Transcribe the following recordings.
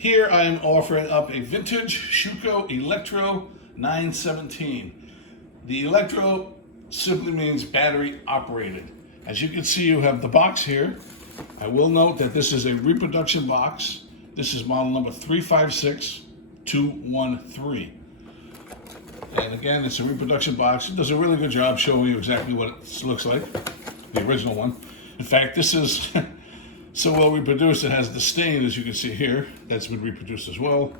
Here I am offering up a vintage Schuco Elektro 917. The Elektro simply means battery operated. As you can see, you have the box here. I will note that this is a reproduction box. This is model number 356213. And again, it's a reproduction box. It does a really good job showing you exactly what it looks like, the original one. In fact, this is so well reproduced, it has the stain, as you can see here. That's been reproduced as well.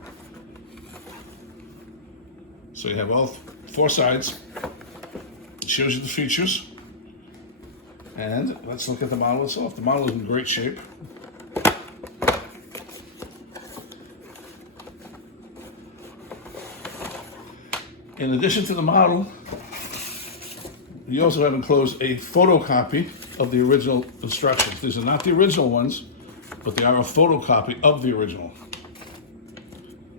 So you have all four sides. It shows you the features. And let's look at the model itself. The model is in great shape. In addition to the model, we also have enclosed a photocopy of the original instructions. These are not the original ones, but they are a photocopy of the original.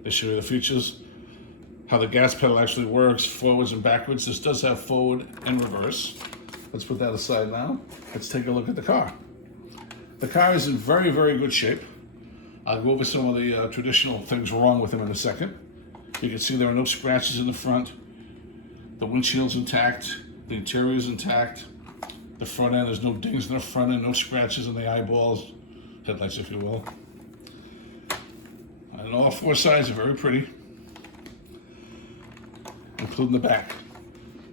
They show you the features, how the gas pedal actually works, forwards and backwards. This does have forward and reverse. Let's put that aside now. Let's take a look at the car. The car is in very, very good shape. I'll go over some of the traditional things wrong with them in a second. You can see there are no scratches in the front. The windshield's intact. The interior is intact. The front end, there's no dings in the front end, no scratches in the eyeballs, headlights if you will. And all four sides are very pretty, including the back.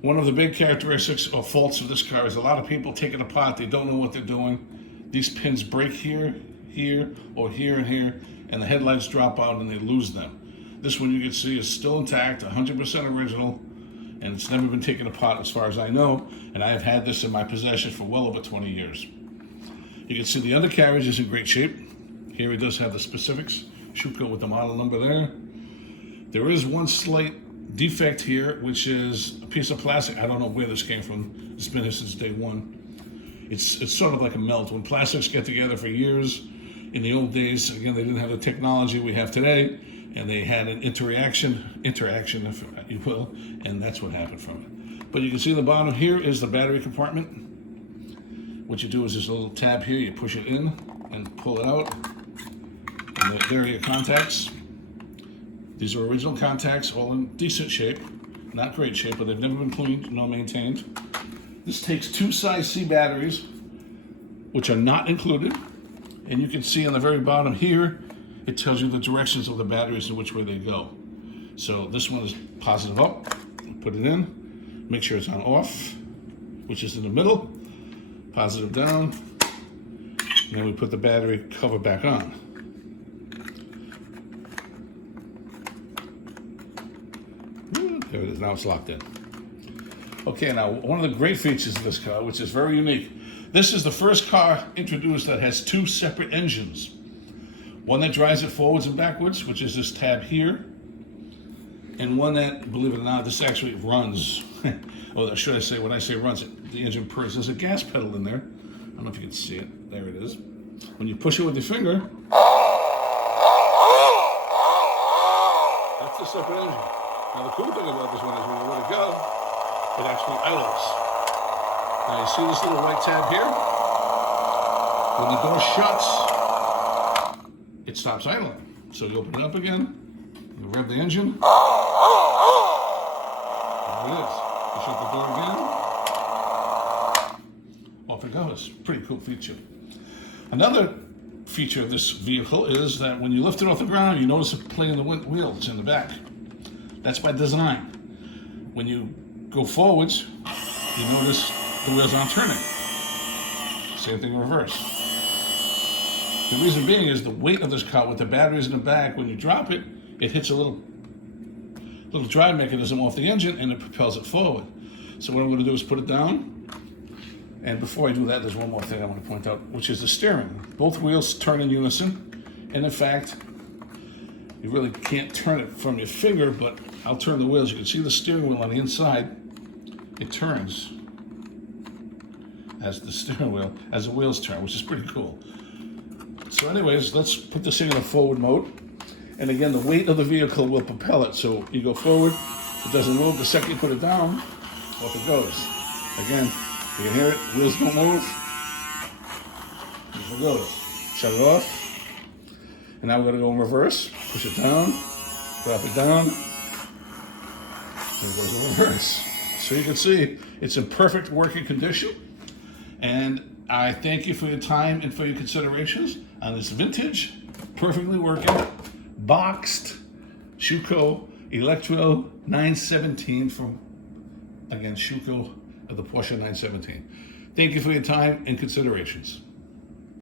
One of the big characteristics or faults of this car is a lot of people take it apart, they don't know what they're doing. These pins break here, here, or here and here, and the headlights drop out and they lose them. This one you can see is still intact, 100% original, and it's never been taken apart as far as I know, and I have had this in my possession for well over 20 years. You can see the undercarriage is in great shape. Here it does have the specifics, Schuco with the model number there. There is one slight defect here, which is a piece of plastic. I don't know where this came from. It's been here since day one. It's sort of like a melt. When plastics get together for years, in the old days, again, they didn't have the technology we have today, and they had an interaction, if you will, and that's what happened from it. But you can see the bottom here is the battery compartment. What you do is this little tab here, you push it in and pull it out, and there are your contacts. These are original contacts, all in decent shape, not great shape, but they've never been cleaned nor maintained. This takes two size C batteries, which are not included, and you can see on the very bottom here, it tells you the directions of the batteries and which way they go. So this one is positive up, put it in, make sure it's on off, which is in the middle, positive down, and then we put the battery cover back on. There it is, now it's locked in. Okay, now one of the great features of this car, which is very unique, this is the first car introduced that has two separate engines. One that drives it forwards and backwards, which is this tab here, and one that, believe it or not, this actually runs. Or should I say, when I say runs, the engine purrs. There's a gas pedal in there. I don't know if you can see it. There it is. When you push it with your finger, that's the separate engine. Now the cool thing about this one is when you let it go, it actually idles. Now you see this little white tab here? When the door shuts, it stops idling. So you open it up again, you rev the engine, there it is. You shut the door again, off it goes. Pretty cool feature. Another feature of this vehicle is that when you lift it off the ground, you notice it playing the wheels in the back. That's by design. When you go forwards, you notice the wheels aren't turning. Same thing in reverse. The reason being is the weight of this car with the batteries in the back, when you drop it, it hits a little drive mechanism off the engine and it propels it forward. So what I'm going to do is put it down. And before I do that, there's one more thing I want to point out, which is the steering. Both wheels turn in unison. And in fact, you really can't turn it from your finger, but I'll turn the wheels. You can see the steering wheel on the inside. It turns as the steering wheel, as the wheels turn, which is pretty cool. So anyways, let's put this thing in a forward mode. And again, the weight of the vehicle will propel it. So you go forward, it doesn't move. The second you put it down, off it goes. Again, you can hear it, wheels don't move. There it goes. Shut it off. And now we're gonna go in reverse, push it down, drop it down, and it goes in reverse. So you can see it's in perfect working condition. And I thank you for your time and for your considerations on this vintage, perfectly working, boxed Schuco Elektro 917 from, again, Schuco of the Porsche 917. Thank you for your time and considerations.